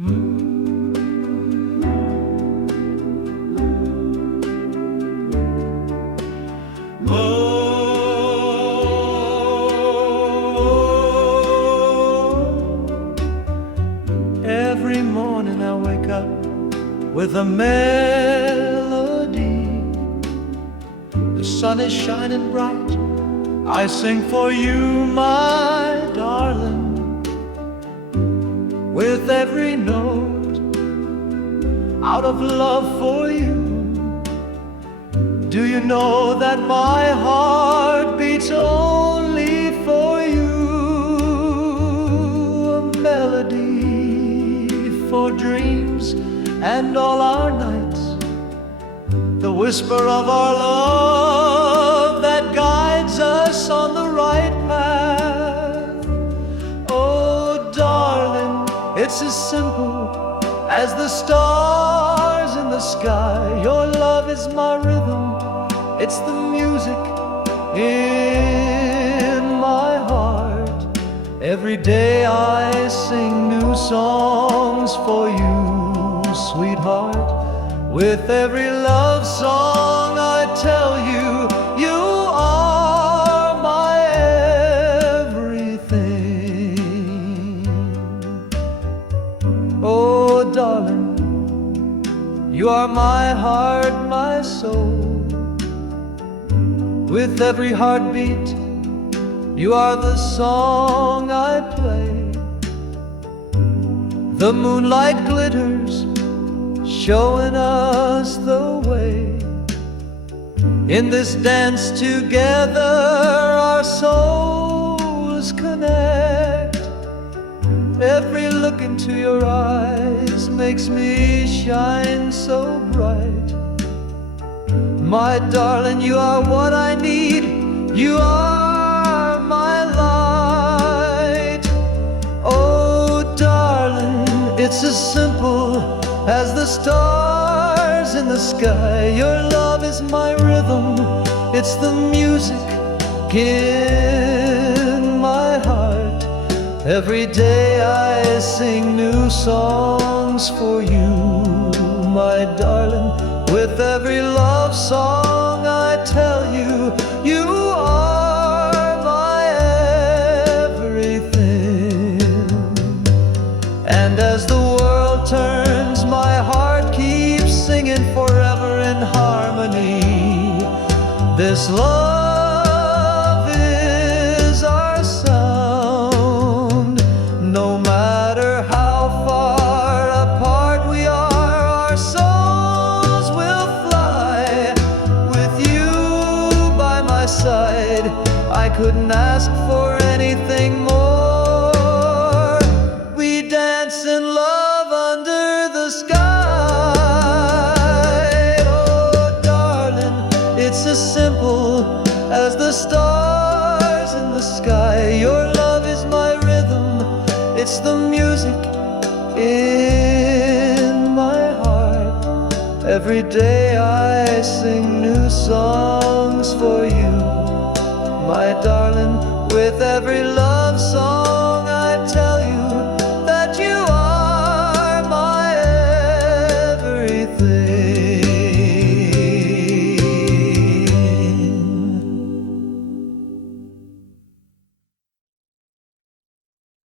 Every morning I wake up with a melody. The sun is shining bright. I sing for you, my darling. With every note, out of love for you. Do you know that my heart beats only for you? A melody for dreams and all our nights. The whisper of our love that guides us on the right path. Oh, darling, it's as simple as the stars in the sky. Your love is my rhythm. It's the music in my heart. Every day I sing new songs for you, sweetheart. With every love song I tell you, you are my everything. Oh, darling, you are my heart, my soul. With every heartbeat, you are the song I play. The moonlight glitters, showing us the way. In this dance together, our souls connect. Every look into your eyes makes me shine so bright. My darling, you are what I need. You are my light. Oh, darling, it's as simple as the stars in the sky. Your love is my rhythm. It's the music in my heart. Every day I sing new songs for you, my darling. With every love song I tell you, you are my everything. And as the world turns, my heart keeps singing forever in harmony. This love is our sound. No matter how far apart we are, our souls will fly. With you by my side, I couldn't ask for anything more. We dance in love under the sky. Oh, darling, it's as simple as the stars in the sky. Your love is my rhythm. It's the music in my heart. Every day I sing new songs for you, my darling. With every love